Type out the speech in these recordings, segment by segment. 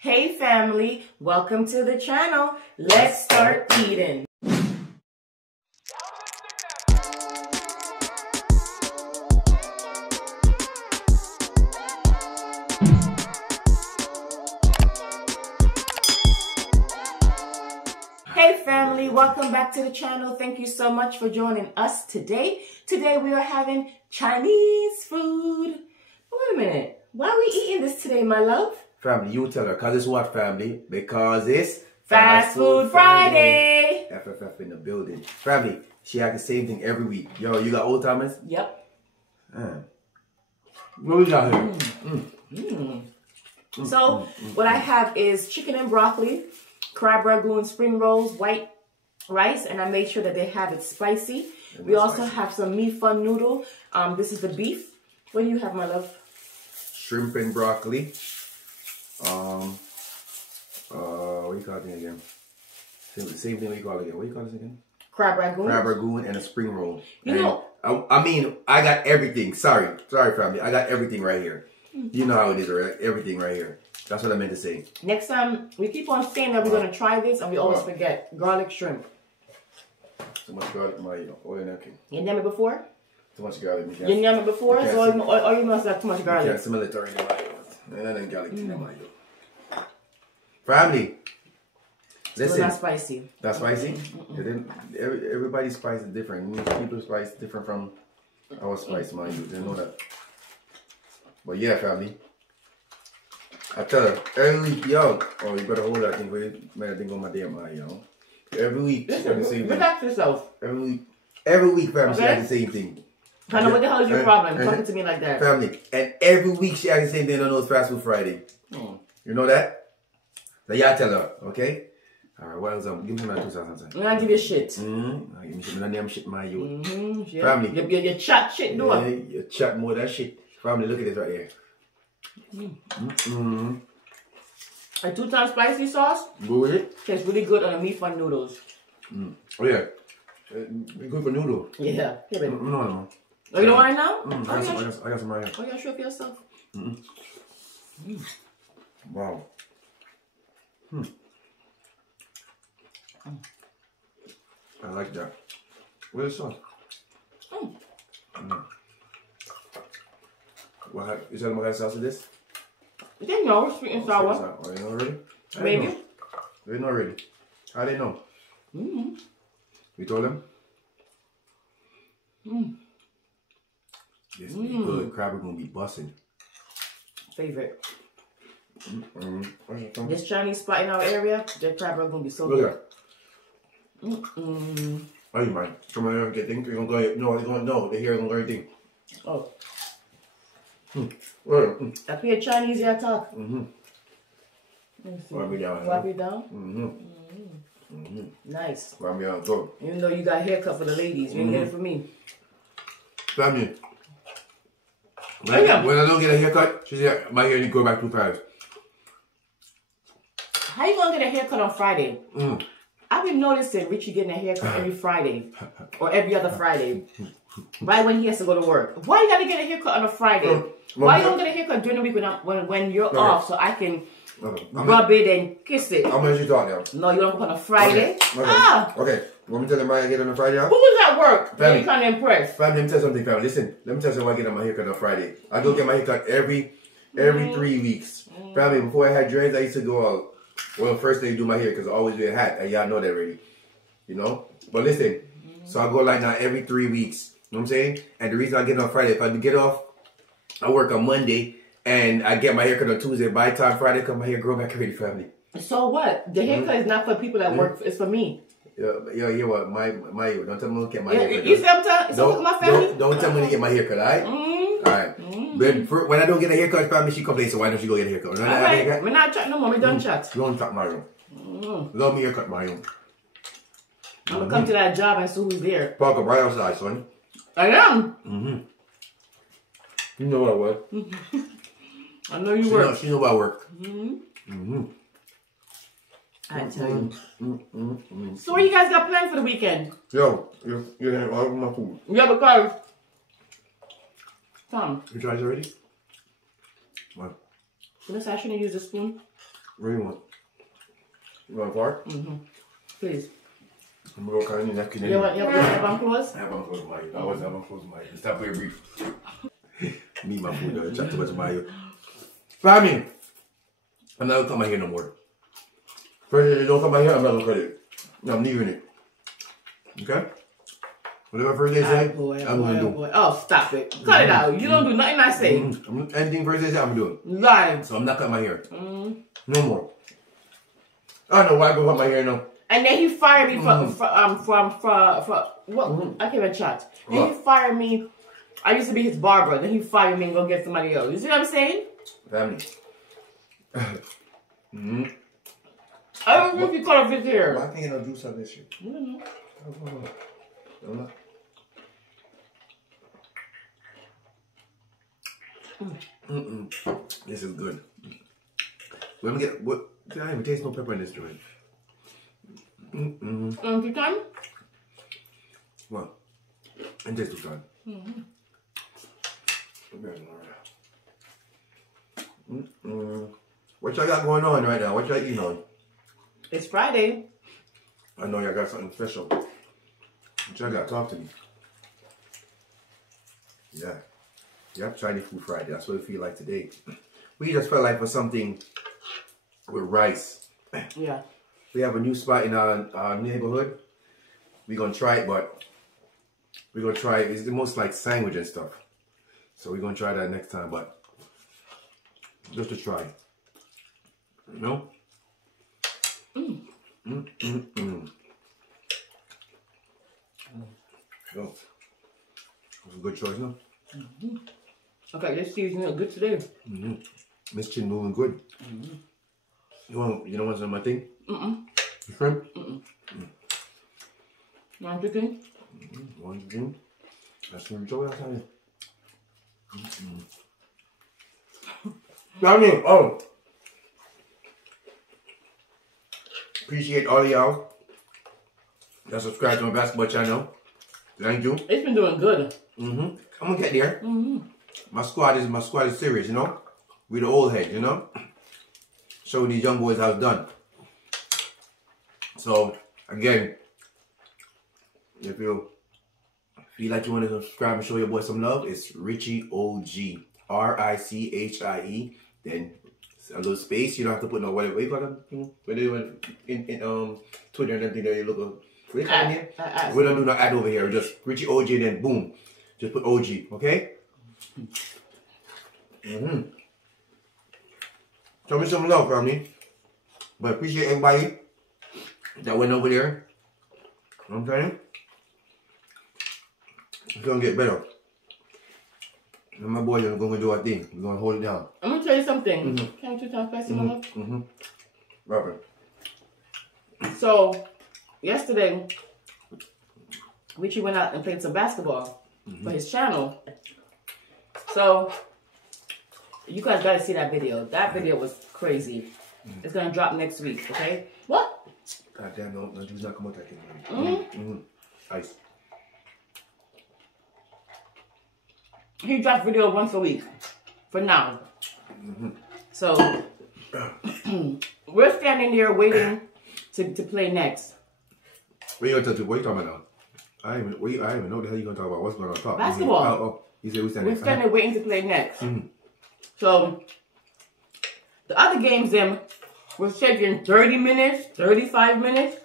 Hey family, welcome to the channel. Let's start eating. Hey family, welcome back to the channel. Thank you so much for joining us today. Today we are having Chinese food. Wait a minute, why are we eating this today, my love? Family, you tell her, cause it's what, family? Because it's Fast Food Friday. FFF in the building. Family, she had the same thing every week. Yo, you got old timers? Yep. What we got here? So, what I have is chicken and broccoli, crab ragout, spring rolls, white rice, and I made sure that they have it spicy. We also have some mi fun noodle. This is the beef. What do you have, my love? Shrimp and broccoli. What do you call it again? Same thing we call it again. What do you call this again? Crab ragout. Crab ragout and a spring roll. You know, I mean, I got everything. Sorry, family. I got everything right here. You know how it is, right? Everything right here. That's what I meant to say. Next time, we keep on saying that we're going to try this, and we always forget. Garlic shrimp. Too much garlic, my oil napkin. You done it before? Too much garlic. You done it before? Or you must have too much garlic? You can't smell it already, and garlic. Family. Listen. That's spicy. That's spicy? Everybody's spice is different. People's spice is different from our spice, mind you. They know that. But yeah, family. I tell her, every week, yo, oh, you better hold that thing for you. Man, I think on my damn eye, yo. Every week, she has the same thing. Relax yourself. Every week, family, she has the same thing. I know what the hell is your problem? Talking to me like that. Family, and every week she has the same thing on those Fast Food Friday. You know that? So y'all tell her, okay? Alright, what else? Give me my 2,000. I'm gonna give you shit. Give me some damn shit, my youth. Yeah. Family. You chat shit, do it? Yeah, you chat more than shit. Family, look at this right here. A 2-time spicy sauce. Go with it. Tastes really good on the mi fun noodles. Oh yeah. It's good for noodle. Yeah. Here, baby. No. Oh, you don't want it now? I got some right here. Oh, yeah, sure for yourself. Wow. I like that. Where's the sauce? You tell them what kind of sauce it is? They know, sweet and sour. Oh, they know already? Maybe. They know already. How they know? You told them? This be good. Crab are gonna be busting. Favorite. This Chinese spot in our area, the crab are gonna be so good. Look at that. Oh, you mind? Come on here, get things. You're gonna go. No, they're gonna know. They're here, gonna learn things. Oh. That's where Chinese you talk. Wipe me down. Wipe it down? Nice. Wipe me down, go. Even though you got a haircut for the ladies, you ain't get it for me. Family. When I don't get a haircut, she said, my hair need to go back too fast. How you gonna get a haircut on Friday? I've been noticing Richie getting a haircut every Friday or every other Friday, right when he has to go to work. Why you gotta get a haircut on a Friday? Why you don't get a haircut during the week when you're off so I can rub it and kiss it? I'm gonna let you talk now. No, you don't come on a Friday. Okay. Want me to tell them why I get on a Friday? Who was at work? Family. You trying to impress? Family, let me tell you something, family. Listen, let me tell you why I get on my haircut on Friday. I go get my haircut every 3 weeks. Family, before I had dreads, I used to go out. Well, first they do my hair because I always wear a hat, and y'all know that already. You know? But listen, so I go like now every 3 weeks. You know what I'm saying? And the reason I get on Friday, if I get off, I work on Monday, and I get my haircut on Tuesday. By the time Friday comes, my hair grow back already, family. So what? The haircut is not for people that work, it's for me. Yeah, what? My don't tell me to get my haircut. You see what I'm telling my family? Don't tell me to get my haircut, alright? Alright. When I don't get a haircut, family, she complains, so why don't she go get a haircut? Alright, we're not chatting no more, we done chat. Don't talk my room. Love me haircut, my room. I'm gonna come to that job and see who's there. Park up right outside, son. I am. You know what I work. I know you work. She know about work. I tell you. So what you guys got planned for the weekend? Yo, you're getting all of my food. Yeah, because Tom. You tried already? What? I shouldn't use the spoon. What do you want? You want a fork? Please. I'm going to go kind of napkin. You want your clothes? I have on clothes, Mike. I always have on clothes, Mike. Stop very brief. Me, my food, though. Chat too much, Mike. Family. I'm not going to come out here no more. First, don't come out here, I'm not going to cut it. No, I'm leaving it. Okay? Whatever first day say, I'm going to do. Oh, stop it. Cut it out. You don't do nothing I say. Anything first day say, I'm doing. Lying. So I'm not cutting my hair. No more. I don't know why I go cut my hair now. And then he fired me from what? I can't even chat. Then he fired me. I used to be his barber. Then he fired me and go get somebody else. You see what I'm saying? Family. I don't know if you cut off his hair. Why can't I do something this shit? I don't know. This is good. Let me get what? I don't even taste no pepper in this joint. Two time? What? And taste two time. What y'all got going on right now? What y'all eating on? It's Friday. I know y'all got something special. What y'all got? Talk to me. Yeah. Yep, Chinese food Friday. That's what it feel like today. We just felt like for something with rice. Yeah. We have a new spot in our neighborhood. We're going to try it, but we're going to try it. It's the most like sandwich and stuff. So we're going to try that next time, but just to try. You know? So, that's a good choice, no? Okay, this season is good today. Miss Chin moving good. You don't want some of my thing? The shrimp? You want chicken? One chicken. That's what we're outside. Oh. Appreciate all of y'all that subscribe to my basketball channel. Thank you. It's been doing good. I'm gonna get there. My squad is serious, you know. We the old heads, you know. Showing these young boys how it's done. So again, if you feel like you want to subscribe and show your boy some love, it's Richie OG. RICHIE. Then a little space. You don't have to put no whatever you got in Twitter and everything that you look up. We don't do no ad over here. Just Richie OG, then boom. Just put OG, okay? Show me some love, family. But appreciate everybody that went over there. You know what I'm saying? It's gonna get better. And my boys are gonna do our thing. We're gonna hold it down. I'm gonna tell you something. Can you tell spicy, my love? Robert. So, yesterday, Richie went out and played some basketball for his channel. So, you guys gotta see that video. That video was crazy. It's gonna drop next week, okay? What? God damn, no, do not come out that thing. Ice. He drops video once a week for now. So we're standing there waiting to play next. What are you talking about now? I don't even know what the hell you're gonna talk about. What's going on top? Basketball. You said we're standing waiting to play next. So the other games then was taking 30 minutes, 35 minutes.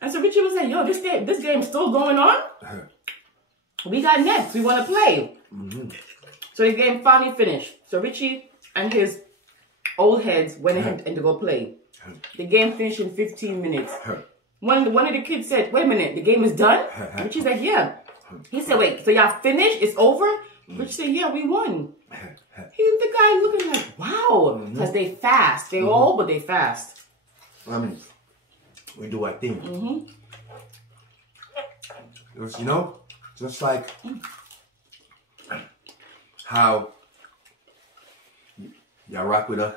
And so Richie was like, yo, this game's still going on? We got next. We want to play. So the game finally finished. So Richie and his old heads went ahead and to go play. The game finished in 15 minutes. One of the kids said, wait a minute, the game is done? Richie's like, yeah. He said, wait, so y'all finished? It's over? Richie said, yeah, we won. He's the guy looking like, wow. Because they fast. They old, but they fast. I mean, we do our thing. You know, just like how y'all rock with us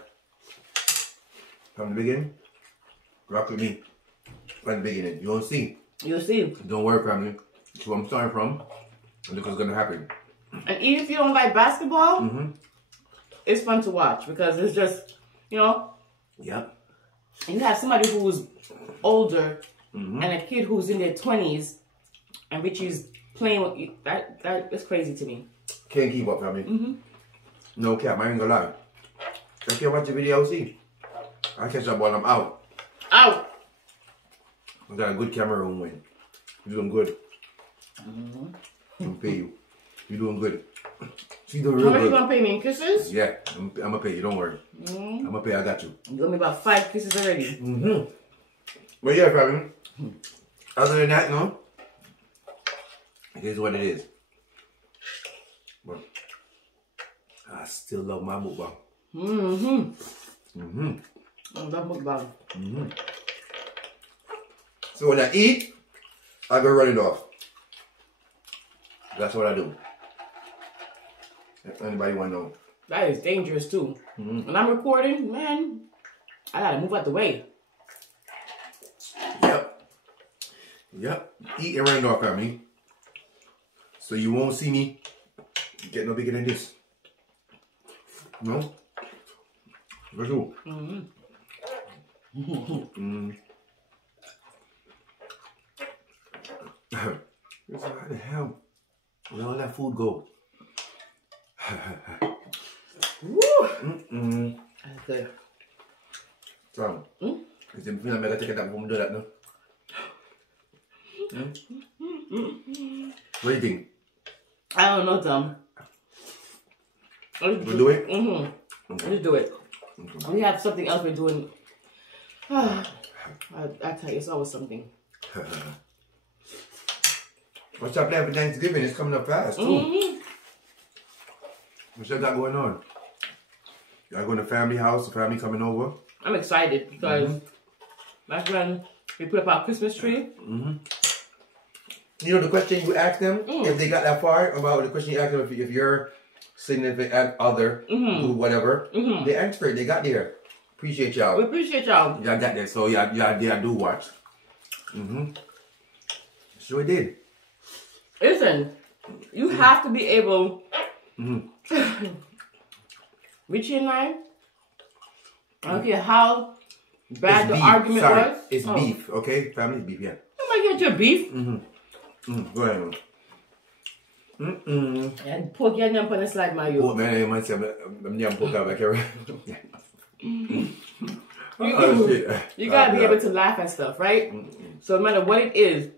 from the beginning. Rock with me from the beginning. You'll see. You'll see. Don't worry, family. That's where I'm starting from. And look what's gonna happen. And even if you don't like basketball, it's fun to watch because it's just, you know, Yep. And you have somebody who's older and a kid who's in their 20s, and Richie's playing with you. That is crazy to me. Can't keep up, family. No cap, I ain't gonna lie. I can't watch the video, see. I catch up while I'm out. Out. I got a good camera room win. You're doing good. I'm gonna pay you. You're doing good. She's doing real good. How much you gonna pay me in kisses? Yeah, I'm gonna pay you. Don't worry. I'm gonna pay. I got you. You owe me about 5 kisses already. But yeah, family. Other than that, no. It is what it is. But I still love my mukbang. I love mukbang. So when I eat, I go run it off. That's what I do. If anybody want to know. That is dangerous too. When I'm recording, man, I gotta move out the way. Yep. Eat and run it off, family. So you won't see me get no bigger than this. No? For sure. How the hell? Where all that food go? Woo! That's good. So, is it feel like I take that home do that now? What do you think? I don't know, Tom. We'll do it? Let's do it. We have something else we're doing. I tell you, it's always something. What's up there for Thanksgiving? It's coming up fast too. What's that got going on? Y'all going to family house, the family coming over? I'm excited because that's when we put up our Christmas tree. You know the question you asked them, if they got that far, about the question you asked them if your significant other do whatever, they answered it, they got there. Appreciate y'all. We appreciate y'all. Y'all got there, so y'all do watch. Sure did. Listen, you have to be able, Richie and I don't care how bad the argument was. It's beef, okay? Family beef, yeah. I'm not getting your beef. Go ahead. And pork your nyam on the slide, my you. Oh man, I might say I'm nyam pork out back here. You gotta be able to laugh and stuff, right? So no matter what it is,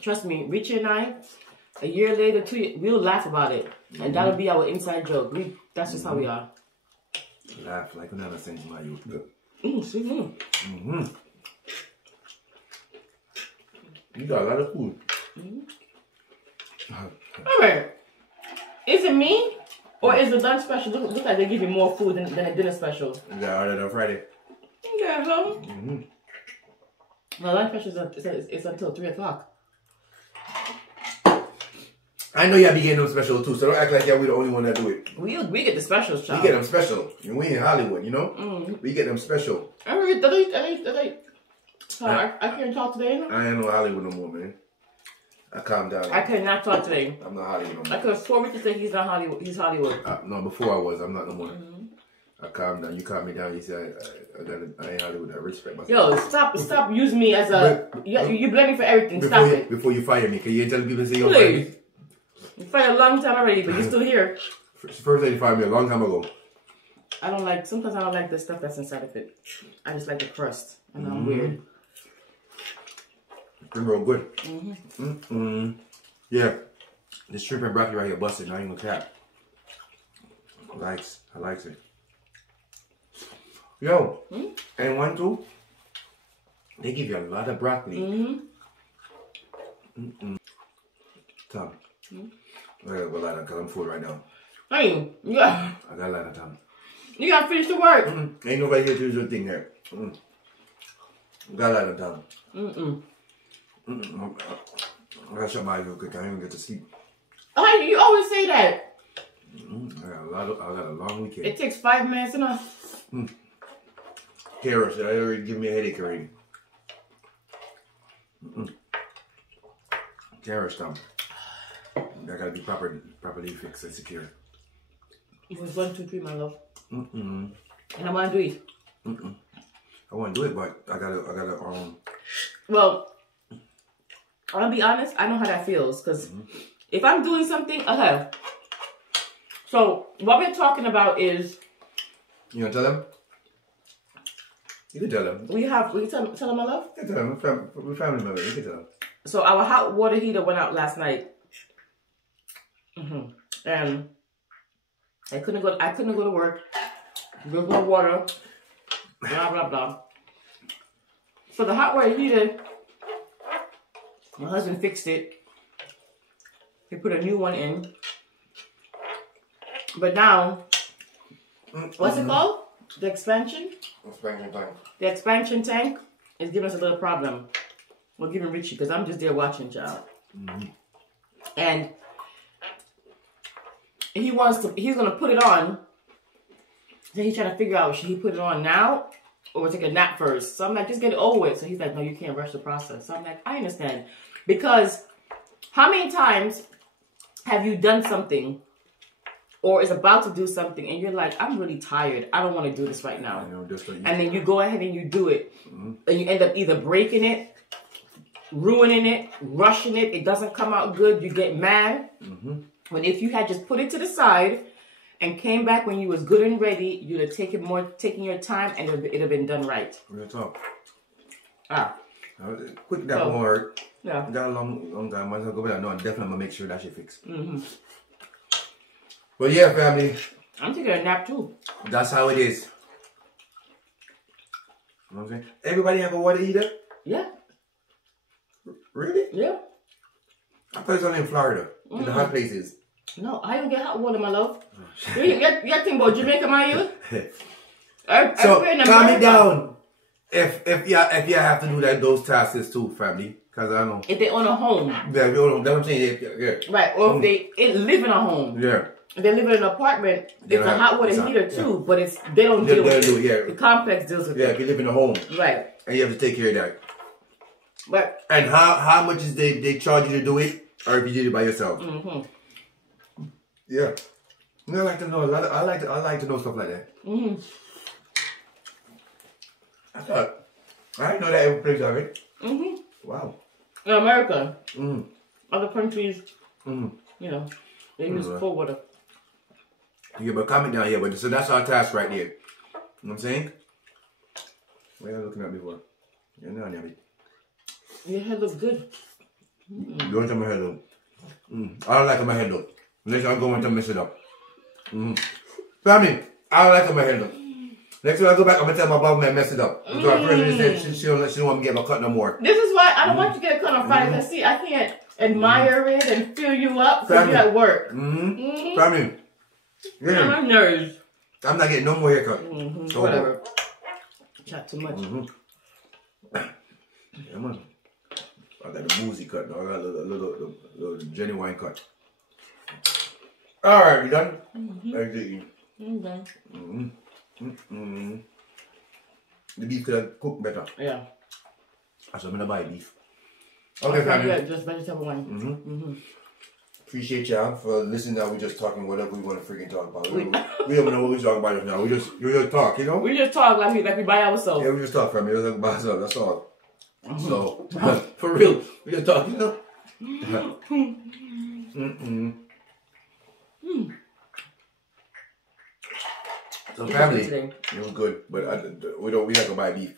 trust me, Richie and I, a year later, 2 years, we'll laugh about it. And that'll be our inside joke. That's just how we are. Laugh like another sense, my youth. You got a lot of food. Alright. Is it me? Or is the lunch special? Look like they give you more food than a dinner special. You got ordered on Friday. Yeah, huh? The lunch special is until 3 o'clock. I know y'all be getting them special too, so don't act like y'all we the only one that do it. We get the specials, child. We get them special. And we in Hollywood, you know? We get them special. Sorry, I can't talk today. No? I ain't no Hollywood no more, man. I calmed down. I cannot talk today. I'm not Hollywood no more. I could have swore Richard said he's not Hollywood. He's Hollywood. No, before I was. I'm not no more. I calmed down. You calmed me down. You said I ain't Hollywood. I respect myself. Yo, stop using me as a... You blame me for everything. Stop it. Before you fire me, can you tell people say you're Please. You fired a long time already, but you're still here. First lady fired me a long time ago. Sometimes I don't like the stuff that's inside of it. I just like the crust. And I'm weird. It's been real good. Yeah. This shrimp and broccoli right here busted. Not even a cap. I likes it. Yo. And one too. They give you a lot of broccoli. Tom. I gotta go lie down because I'm full right now. Hey, I gotta lie down, Tom. You gotta finish the work. Ain't nobody here to do your thing here. Gotta lie down, Tom. I gotta shut my eyes real quick. I ain't gonna get to sleep. Hey, you always say that. I got a long weekend. It takes 5 minutes enough. Carrots, I already give me a headache already. Carrots, Tom. That gotta be properly fixed and secure. It was 1, 2, 3, my love. And I want to do it. I want to do it, but I gotta, Well, I'll be honest, I know how that feels. Because if I'm doing something, okay. So, what we're talking about is... You want to tell them? You can tell them. We tell them my love? You can tell them. We're family members. You can tell them. So, our hot water heater went out last night. And I couldn't go to work. There's no water. Blah, blah, blah. So, the hot water heater, my husband fixed it. He put a new one in. But now, what's it called? The expansion? Expansion tank. The expansion tank is giving us a little problem. We're giving Richie, because I'm just there watching, child. And he's going to put it on. Then he's trying to figure out, should he put it on now or take a nap first? So I'm like, just get it over with. So he's like, no, you can't rush the process. So I'm like, I understand. Because how many times have you done something or is about to do something and you're like, I'm really tired. I don't want to do this right now. And then you go ahead and you do it. And you end up either breaking it, ruining it, rushing it. It doesn't come out good. You get mad. When if you had just put it to the side and came back when you was good and ready, you'd have taken your time and it'd have been done right. Real talk. Quick that won't hurt. Yeah. Got a long time. Once I go back, no, I'm definitely gonna make sure that shit fixed. But yeah, family. I'm taking a nap too. That's how it is. You know what I'm saying? Everybody have a water heater? Yeah. Really? Yeah. I thought it's only in Florida. In the hot places. No, I don't get hot water, my love. You think about Jamaica, my youth? So calm it down. If you have to do those tasks too, family, because I know if they own a home. Yeah, that's what I'm saying. Yeah. Right, or if they live in a home. Yeah. If they live in an apartment, it's a hot water heater too, but they don't deal with it. The complex deals with it. Yeah, if you live in a home. Right. And you have to take care of that. But and how much is they charge you to do it, or if you did it by yourself? Yeah. I like to know. I like to know stuff like that. I didn't know that every place of it. Wow. In America, other countries, you know, they use cold water. Yeah, but comment down here. But so that's our task right there. You know what I'm saying? What are you looking at me for? You're not at me. Your hair looks good. You don't tell my hair look. I don't like how my hair look. Unless I'm going to mess it up. Family, I don't like how my hair look. Next time I go back, I'm going to tell my mom I mess it up. Because our president said she don't want me to get my cut no more. This is why I don't want you to get a cut on Friday. Because see, I can't admire it and fill you up because you're at work. Family. Yeah. My nerves. I'm not getting no more haircut. So whatever. Chat too much. Yeah, man. I got a boozy cut. I got a little genuine cut. Alright, you done? I'm done. The beef could have cooked better. Yeah. So I'm gonna buy beef. Okay, family. Yeah, just vegetable one. Appreciate y'all for listening. Now we just talking whatever we want to freaking talk about. We don't know what we're talking about now. We just talk, you know. We just talk like we by ourselves. Yeah, we just talk, family. We just talk by ourselves. That's all. So for real, we just talk, you know. So family, it was good, but we have to buy beef.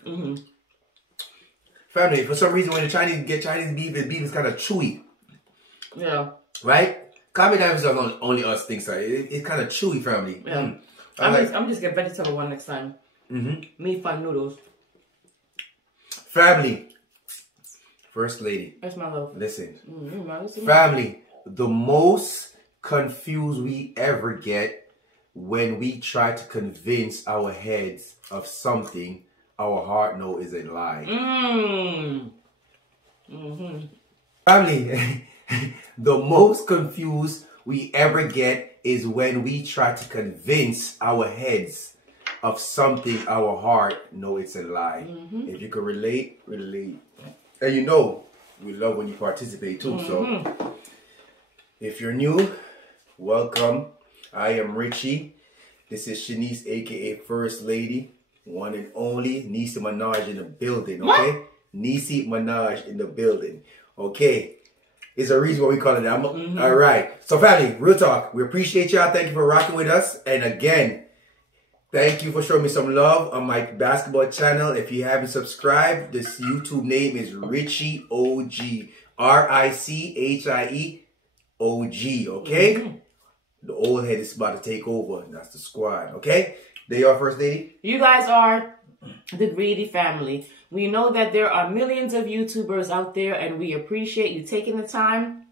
Family, for some reason when the Chinese get Chinese beef, the beef is kind of chewy. Yeah. Right? Comment down if only us think so. It's kind of chewy, family. Yeah. I'm just get vegetable one next time. Meat fun noodles. Family. First lady. That's my love. Listen. Family, the most confused we ever get when we try to convince our heads of something our heart knows is a lie. Family, the most confused we ever get is when we try to convince our heads of something our heart knows it's a lie. If you can relate, relate. And you know, we love when you participate too. So, if you're new, welcome. I am Richie. This is Shanice, aka First Lady. one and only Niecy Minaj in the building, okay? What? Niecy Minaj in the building, okay? It's a reason why we call it that. All right. So, family, real talk. We appreciate y'all. Thank you for rocking with us. And again, thank you for showing me some love on my basketball channel. If you haven't subscribed, this YouTube name is Richie OG. RICHIE OG, okay? The old head is about to take over. And that's the squad, okay? There you are, First Lady. You guys are the Greedy family. We know that there are millions of YouTubers out there, and we appreciate you taking the time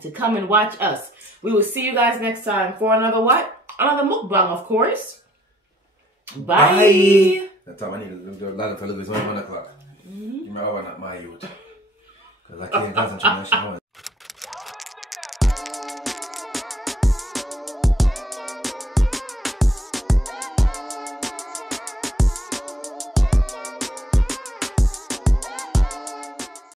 to come and watch us. We will see you guys next time for another what? Another mukbang, of course. Bye. That time I need a lot of television. 1 o'clock. You remember not my youth. Because I can't concentrate on